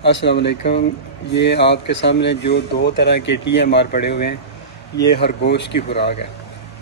अस्सलाम वालेकुम। ये आपके सामने जो दो तरह के TMR पड़े हुए हैं, ये हर गोश्त की खुराक है।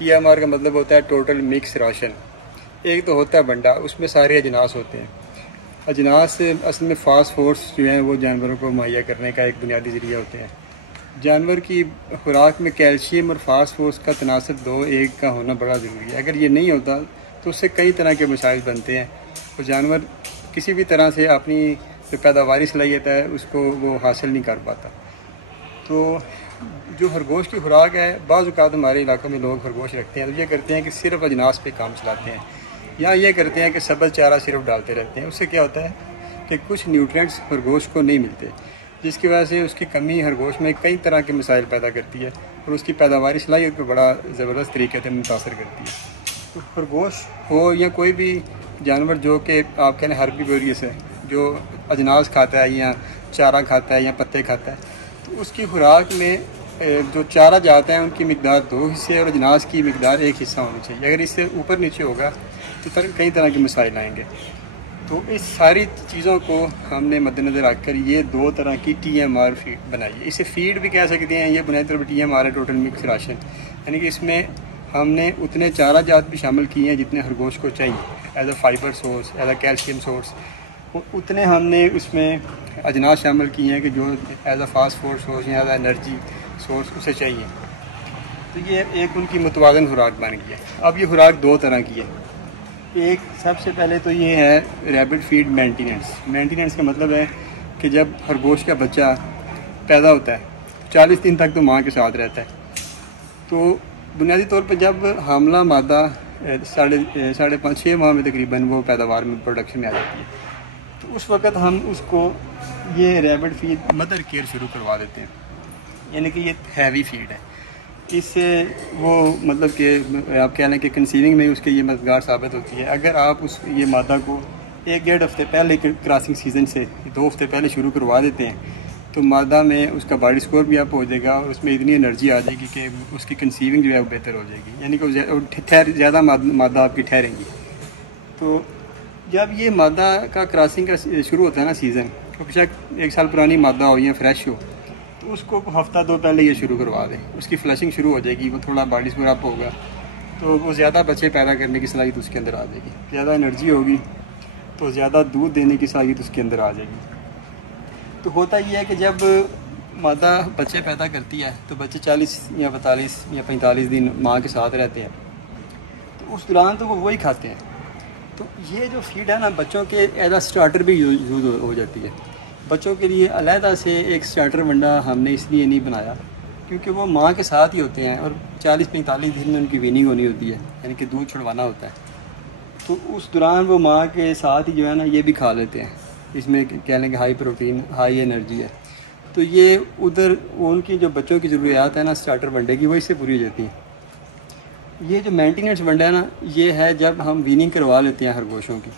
TMR का मतलब होता है टोटल मिक्स राशन। एक तो होता है बंडा, उसमें सारे अजनास होते हैं। अजनास असल में फास्ट फूड्स जो हैं वो जानवरों को मुहैया करने का एक बुनियादी ज़रिया होते हैं। जानवर की खुराक में कैल्शियम और फास्ट फूड्स का तनासब दो एक का होना बड़ा ज़रूरी है। अगर ये नहीं होता तो उससे कई तरह के मसाइल बनते हैं और जानवर किसी भी तरह से अपनी जो पैदावारी सलाहियत है उसको वो हासिल नहीं कर पाता। तो जो खरगोश की खुराक है, बाज़ औक़ात हमारे इलाकों में लोग खरगोश रखते हैं तो ये करते हैं कि सिर्फ अजनास पे काम चलाते हैं, या ये करते हैं कि सब्ज़ चारा सिर्फ डालते रहते हैं। उससे क्या होता है कि कुछ न्यूट्रिएंट्स खरगोश को नहीं मिलते, जिसकी वजह से उसकी कमी खरगोश में कई तरह के मसाइल पैदा करती है और उसकी पैदावारी सलाहियत को बड़ा ज़बरदस्त तरीके से मुतासर करती है। तो खरगोश हो या कोई भी जानवर जो कि आप कहें हर्बीवोरियस है, जो अजनास खाता है या चारा खाता है या पत्ते खाता है, तो उसकी खुराक में जो चारा जाता है उनकी मिकदार 2 हिस्से और अजनास की मिकदार 1 हिस्सा होनी चाहिए। अगर इससे ऊपर नीचे होगा तो कई तरह के मसाइल आएंगे। तो इस सारी चीज़ों को हमने मद्देनज़र रखकर ये 2 तरह की TMR फीड बनाई है। इसे फीड भी कह सकते हैं। ये बुनियादी तौर पर TMR है, टोटल मिक्स राशन, यानी कि इसमें हमने उतने चारा जात भी शामिल किए हैं जितने खरगोश को चाहिए as a fibre source, as a calcium source. उतने हमने उसमें अजनास शामिल किए हैं कि जो as a fast food source या एज अ एनर्जी सोर्स उसे चाहिए। तो ये एक उनकी मुतवाज़न खुराक बन गई है। अब ये खुराक 2 तरह की है। एक सबसे पहले तो ये है रैबिट फीड मेंटेनेंस। मेंटेनेंस का मतलब है कि जब खरगोश का बच्चा पैदा होता है 40 दिन तक तो माँ के साथ रहता है। तो बुनियादी तौर पर जब हामला मादा 5.5-6 माह में तकरीबन वो पैदावार में प्रोडक्शन में आ जाती है, तो उस वक़्त हम उसको ये रैबिट फीड मदर केयर शुरू करवा देते हैं, यानी कि ये हैवी फीड है। इससे वो मतलब कि आप कह लें कि कंसीविंग में उसके ये मददगार साबित होती है। अगर आप उस ये मादा को 1-1.5 हफ्ते पहले क्रॉसिंग सीज़न से 2 हफ्ते पहले शुरू करवा देते हैं तो मादा में उसका बॉडी स्कोर भी अप हो जाएगा और उसमें इतनी एनर्जी आ जाएगी कि उसकी कंसीविंग जो है वो बेहतर हो जाएगी, यानी कि ज़्यादा मादा आपकी ठहरेंगी। तो जब ये मादा का क्रॉसिंग का शुरू होता है ना सीज़न, तो बेशक 1 साल पुरानी मादा हो या फ्रेश हो, तो उसको हफ्ता 2 पहले ये शुरू करवा दें। उसकी फ्लशिंग शुरू हो जाएगी, वो थोड़ा बॉडी स्कोर अप होगा तो वो ज़्यादा बच्चे पैदा करने की सलाहियत उसके अंदर आ जाएगी। ज़्यादा एनर्जी होगी तो ज़्यादा दूध देने की सलाहियत उसके अंदर आ जाएगी। तो होता ये है कि जब मादा बच्चे पैदा करती है तो बच्चे 40 या 42 या 45 दिन माँ के साथ रहते हैं, तो उस दौरान तो वो वही खाते हैं। तो ये जो फीड है ना, बच्चों के एज आ स्टार्टर भी यूज़ हो जाती है। बच्चों के लिए अलहदा से एक स्टार्टर वंडा हमने इसलिए नहीं बनाया क्योंकि वो माँ के साथ ही होते हैं और 40-45 दिन में उनकी वीनिंग होनी होती है, यानी कि दूध छुड़वाना होता है। तो उस दौरान वो माँ के साथ ही जो है ना ये भी खा लेते हैं। इसमें कह लें कि हाई प्रोटीन हाई एनर्जी है। तो ये उधर उनकी जो बच्चों की ज़रूरियात है ना स्टार्टर वनडे की, वो इससे पूरी हो जाती है। ये जो मेंटेनेंस वनडा है ना, ये है जब हम वीनिंग करवा लेते हैं खरगोशों की।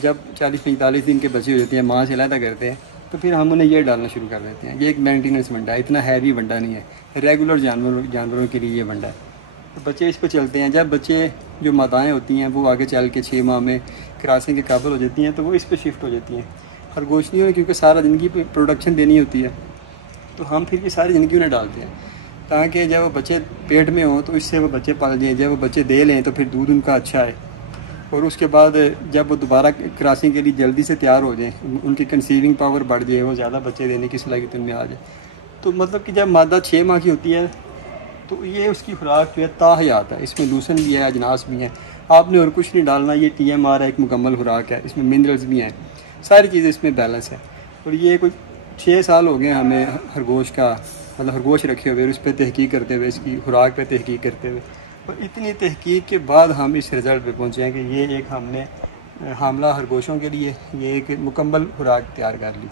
जब 40-45 दिन के बच्चे हो जाते हैं, माँ से अलहदा करते हैं, तो फिर हम उन्हें ये डालना शुरू कर देते हैं। ये एक मेंटेनेंस वनडा है, इतना हैवी वनडा नहीं है, रेगुलर जानवरों के लिए ये वनडा है। तो बच्चे इस पर चलते हैं। जब बच्चे जो मादाएँ होती हैं वो आगे चल के 6 माह में क्रॉसिंग के काबिल हो जाती हैं तो वो इस पर शिफ्ट हो जाती हैं। खरगोशनियों में क्योंकि सारा ज़िंदगी प्रोडक्शन देनी होती है, तो हम फिर ये सारी ज़िंदगी उन्हें डालते हैं ताकि जब वो बच्चे पेट में हों तो इससे वो बच्चे पल जाएँ। जब वो बच्चे दे लें तो फिर दूध उनका अच्छा है, और उसके बाद जब वो दोबारा क्रॉसिंग के लिए जल्दी से तैयार हो जाएँ, उनकी कंसीविंग पावर बढ़ जाए, वो ज़्यादा बच्चे देने की सलाहियत उनमें आ जाए। तो मतलब कि जब मादा 6 माह की होती है तो ये उसकी खुराक जो है ताहयात है। इसमें लूसन भी है, अजनास भी हैं, आपने और कुछ नहीं डालना। ये TMR है, एक मुकम्मल खुराक है, इसमें मिनरल्स भी हैं, सारी चीज़ें इसमें बैलेंस है। और ये कोई 6 साल हो गए हमें खरगोश का मतलब खरगोश रखे हुए, उस पर तहकीक करते हुए, इसकी खुराक पर तहकीक करते हुए, और इतनी तहकीक के बाद हम इस रिज़ल्ट पे पहुँचे हैं कि ये एक हमने हामला खरगोशों के लिए ये एक मुकम्मल खुराक तैयार कर ली।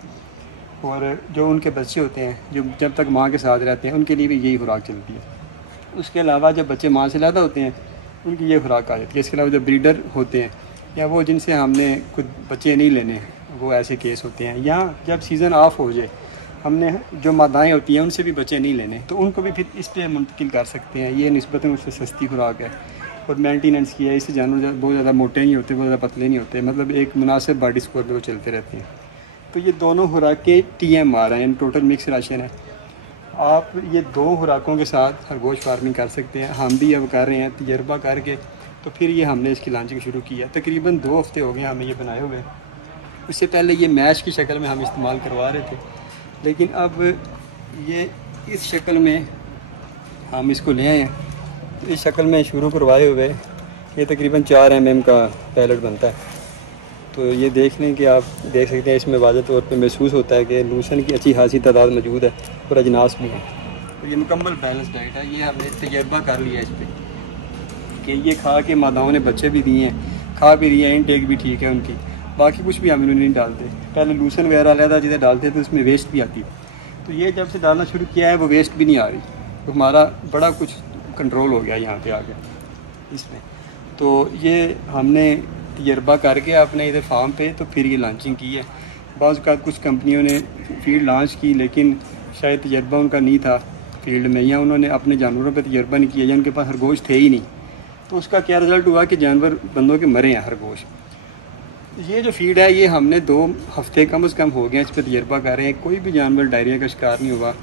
और जो उनके बच्चे होते हैं जो जब तक माँ के साथ रहते हैं उनके लिए भी यही खुराक चलती है। उसके अलावा जब बच्चे माँ से अलहदा होते हैं उनकी ये खुराक आ जाती है। इसके अलावा जो ब्रीडर होते हैं या वो जिनसे हमने खुद बच्चे नहीं लेने, वो ऐसे केस होते हैं। या जब सीज़न ऑफ हो जाए, हमने जो मादाएँ होती हैं उनसे भी बच्चे नहीं लेने, तो उनको भी फिर इस पर मुंतकिल कर सकते हैं। ये निस्बतन उससे सस्ती खुराक है और मेंटेनेंस की है। इससे जानवर बहुत ज़्यादा मोटे नहीं होते, बहुत ज़्यादा पतले नहीं होते, मतलब एक मुनासिब बॉडी स्कोर पर वो चलते रहते हैं। तो ये दोनों खुराकें TMR हैं, टोटल मिक्स राशन है। आप ये 2 खुराकों के साथ खरगोश फार्मिंग कर सकते हैं। हम भी अब कर रहे हैं तजर्बा करके, तो फिर ये हमने इसकी लॉन्चिंग शुरू की है। तकरीबन 2 हफ्ते हो गए हमें ये बनाए हुए। उससे पहले ये मैश की शक्ल में हम इस्तेमाल करवा रहे थे, लेकिन अब ये इस शक्ल में हम इसको ले आए हैं। तो इस शक्ल में शुरू करवाए हुए ये तकरीबन 4 mm का पैलेट बनता है। तो ये देख लें कि आप देख सकते हैं, इसमें वाज़ह तौर पे महसूस होता है कि लूसन की अच्छी खासी तादाद मौजूद है और अजनास भी है। तो ये मुकम्मल बैलेंस डाइट है। ये हमने तजर्बा कर लिया इस पर कि ये खा के मादाओं ने बच्चे भी दिए हैं, खा भी रही है, इनटेक भी ठीक है उनकी। बाकी कुछ भी हम इन्होंने नहीं डालते। पहले लूसन वगैरह अलग चीज़ें डालते तो उसमें वेस्ट भी आती। तो ये जब से डालना शुरू किया है वो वेस्ट भी नहीं आ रही। तो हमारा बड़ा कुछ कंट्रोल हो गया यहाँ पे आ गया इसमें। तो ये हमने तजर्बा करके अपने इधर फार्म पे तो फिर ये लॉन्चिंग की है। बाज़ का कुछ कंपनियों ने फीड लॉन्च की, लेकिन शायद तजर्बा उनका नहीं था फील्ड में, या उन्होंने अपने जानवरों पे तजर्बा नहीं किया, या उनके पास खरगोश थे ही नहीं। तो उसका क्या रिज़ल्ट हुआ कि जानवर बंदों के मरे हैं खरगोश। ये जो फीड है ये हमने 2 हफ्ते कम से कम हो गए इस पर तजर्बा कर रहे हैं। कोई भी जानवर डायरिया का शिकार नहीं हुआ,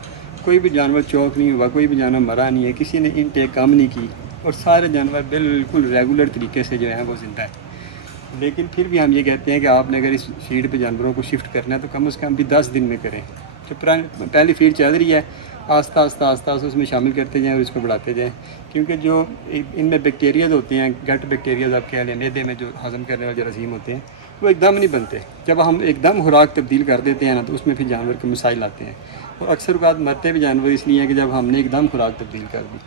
कोई भी जानवर चौक नहीं हुआ, कोई भी जानवर मरा नहीं है, किसी ने इनटेक कम नहीं की, और सारे जानवर बिल्कुल रेगुलर तरीके से जो है वो ज़िंदा है। लेकिन फिर भी हम ये कहते हैं कि आपने अगर इस फीड पे जानवरों को शिफ्ट करना है तो कम से कम भी 10 दिन में करें। जो पहली फीड चल रही है आस्ता आस्ता उसमें शामिल करते जाएँ और इसको बढ़ाते जाएँ, क्योंकि जो इनमें बैक्टीरियाज होते हैं, गट बैक्टीरियाज आप कह लें, मैदे में जो हज़म करने वाले जरासीम होते हैं, वो एकदम नहीं बनते। जब हम एकदम खुराक तब्दील कर देते हैं ना तो उसमें फिर जानवर के मसाइल आते हैं, और अक्सर औक़ात मरते भी जानवर इसलिए हैं कि जब हमने एकदम खुराक तब्दील कर दी।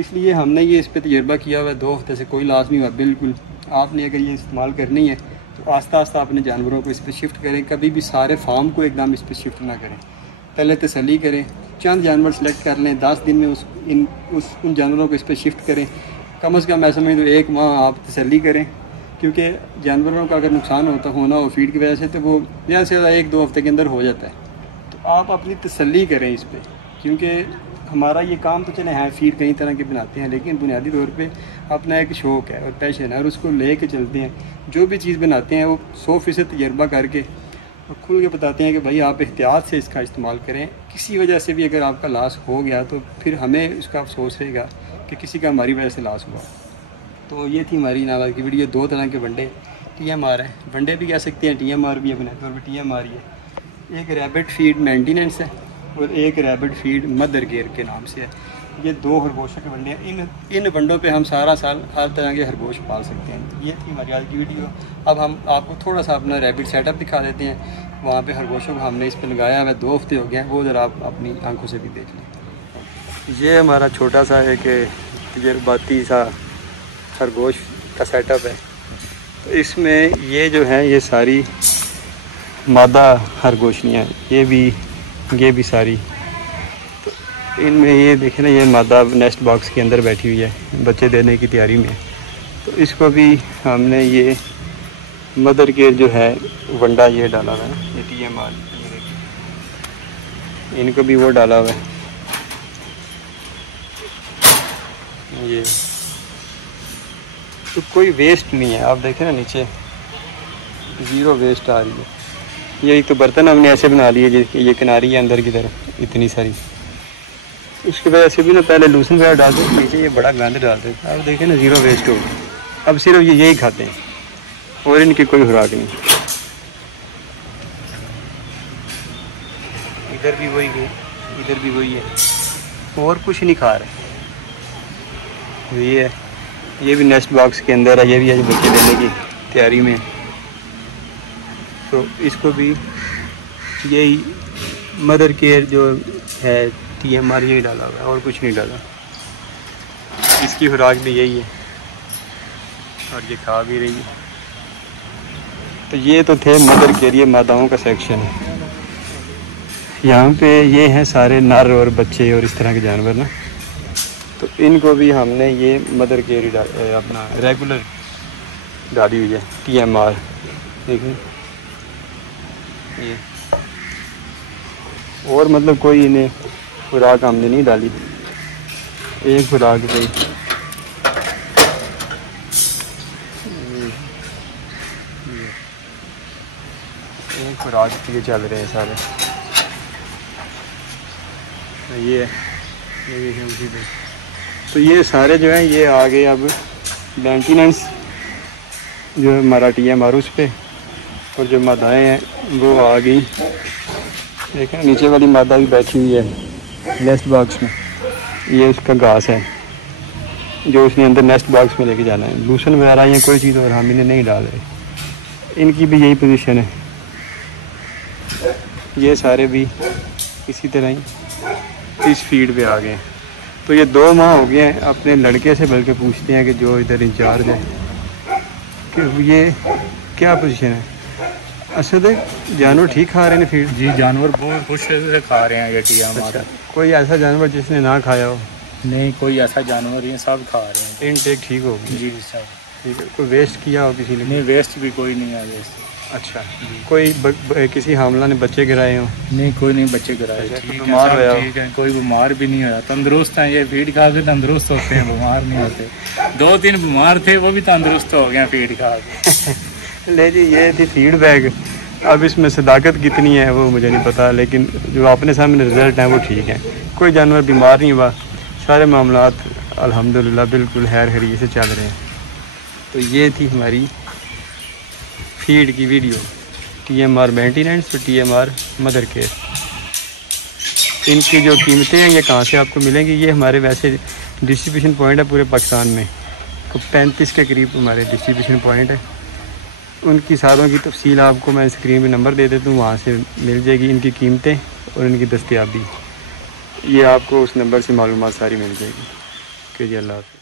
इसलिए हमने ये इस पर तजर्बा किया हुआ है। 2 हफ्ते से कोई लाज नहीं हुआ बिल्कुल। आपने अगर ये इस्तेमाल करनी है तो आस्ता आस्ता अपने जानवरों को इस पर शिफ्ट करें। कभी भी सारे फार्म को एकदम इस पर शिफ्ट ना करें, पहले तसल्ली करें, चंद जानवर सेलेक्ट कर लें, 10 दिन में उन जानवरों को इस पर शिफ्ट करें। कम से कम ऐसा समझ तो 1 माह आप तसल्ली करें, क्योंकि जानवरों का अगर नुकसान होना हो फीड की वजह से तो वो ज़्यादा से ज़्यादा 1-2 हफ्ते के अंदर हो जाता है। तो आप अपनी तसल्ली करें इस पर, क्योंकि हमारा ये काम तो चले हैं फीड कई तरह के बनाते हैं, लेकिन बुनियादी तौर पे अपना एक शौक़ है और पैशन है और उसको ले कर चलते हैं। जो भी चीज़ बनाते हैं वो 100% तजर्बा करके और खुल के बताते हैं कि भाई आप एहतियात से इसका इस्तेमाल करें। किसी वजह से भी अगर आपका लॉस हो गया तो फिर हमें उसका अफसोस रहेगा कि किसी का हमारी वजह से लॉस हुआ। तो ये थी हमारी नाबाद की वीडियो। 2 तरह के वनडे TMR है, वनडे भी कह सकते हैं, TMR भी है, बुनियादी तौर पर TMR ही है। एक रैबिट फीड मेंटेनेंस है और एक रैबिट फीड मदर केयर के नाम से है। ये 2 खरगोशों के वनडे हैं। इन वनडों पे हम सारा साल हर तरह के खरगोश पाल सकते हैं। ये थी हमारी आज की वीडियो। अब हम आपको थोड़ा सा अपना रैबिट सेटअप दिखा देते हैं। वहाँ पे खरगोशों को हमने इस पर लगाया हुआ 2 हफ्ते हो गए हैं, वो ज़रा आप अपनी आंखों से भी देख लें। ये हमारा छोटा सा एक तजर्बाती सा खरगोश का सेटअप है। तो इसमें ये जो है ये सारी मादा खरगोशियाँ, ये भी सारी। तो इनमें ये देखें ना, ये मादा नेस्ट बॉक्स के अंदर बैठी हुई है, बच्चे देने की तैयारी में। तो इसको भी हमने ये मदर केयर जो है वंडा ये डाला हुआ है, ये TMR, इनको भी वो डाला हुआ है। ये तो कोई वेस्ट नहीं है, आप देखें ना नीचे 0 वेस्ट आ रही है। ये एक तो बर्तन हमने ऐसे बना लिए, ये किनारी है अंदर की तरफ इतनी सारी, उसकी वजह से भी ना पहले लूसन वगैरह डालते थे, नीचे ये बड़ा गंद डालते थे। अब देखें ना 0 वेस्ट हो गया। अब सिर्फ ये यही खाते हैं और इनकी कोई खुराक नहीं। इधर भी वही है, इधर भी वही है, और कुछ नहीं खा रहे। ये भी नेस्ट बॉक्स के अंदर है, ये भी आज बच्चे देने की तैयारी में। तो इसको भी यही मदर केयर जो है TMR यही डाला हुआ है और कुछ नहीं डाला। इसकी खुराक भी यही है और ये खा भी रही है। तो ये तो थे मदर केयर, ये मादाओं का सेक्शन है। यहाँ पे ये हैं सारे नर और बच्चे और इस तरह के जानवर ना। तो इनको भी हमने ये मदर केयर अपना रेगुलर डाली हुई है TMR। देखिए ये, और मतलब कोई इन्हें खुराक हमने नहीं डाली, एक खुराक पे एक खुराक के चल रहे हैं सारे। ये है उसी पे। तो ये सारे जो हैं ये आ गए अब मेंटेनेंस जो है मराठी है मारूस पे, और जो मादाएँ हैं वो आ गई। देखें नीचे वाली मादा भी बैठी हुई है नेस्ट बॉक्स में। ये उसका घास है जो उसने अंदर नेस्ट बॉक्स में लेके जाना है। लूसन वगैरह या कोई चीज़ और हम इन्हें नहीं डाल रहे। इनकी भी यही पोजीशन है। ये सारे भी इसी तरह ही इस फीड पे आ गए। तो ये 2 माह हो गए हैं। अपने लड़के से बल्कि पूछते हैं कि जो इधर इंचार्ज है कि ये क्या पोजीशन है। असद जानवर ठीक खा रहे हैं फीड? जी जानवर बहुत खुश से खा रहे हैं ये टिया हमारा। कोई ऐसा जानवर जिसने ना खाया हो? नहीं कोई ऐसा जानवर ये सब खा रहे हैं। इनटेक ठीक होगी? जी सब ठीक है। कोई वेस्ट किया हो किसी ने? नहीं वेस्ट भी कोई नहीं है वेस्ट। अच्छा कोई किसी हामला ने बच्चे गिराए हो? नहीं कोई नहीं बच्चे गिराए। अच्छा, ठीक बीमार है, हुआ? ठीक है, कोई बीमार भी नहीं हुआ, तंदुरुस्त हैं। ये फीड खा के तंदुरुस्त होते हैं, बीमार नहीं होते। 2-3 बीमार थे वो भी तंदुरुस्त हो गए फीड खा के। ले जी ये थी फीडबैक। अब इसमें सदाकत कितनी है वो मुझे नहीं पता, लेकिन जो अपने सामने रिजल्ट हैं वो ठीक है। कोई जानवर बीमार नहीं हुआ। सारे मामलात अल्हम्दुलिल्लाह बिल्कुल खैर खैरियत से चल रहे हैं। तो ये थी हमारी फीड की वीडियो, TMR मेंटेनेंस और TMR मदर केयर। इनकी जो कीमतें हैं ये कहाँ से आपको मिलेंगी? ये हमारे वैसे डिस्ट्रीब्यूशन पॉइंट है पूरे पाकिस्तान में, तो 35 के करीब हमारे डिस्ट्रीब्यूशन पॉइंट है। उनकी सारों की तफसील आपको मैं स्क्रीन पे नंबर दे देता हूँ, वहाँ से मिल जाएगी इनकी कीमतें और इनकी दस्तयाबी। ये आपको उस नंबर से मालूमात सारी मिल जाएगी। कि जी अल्लाह हाफ़िज़।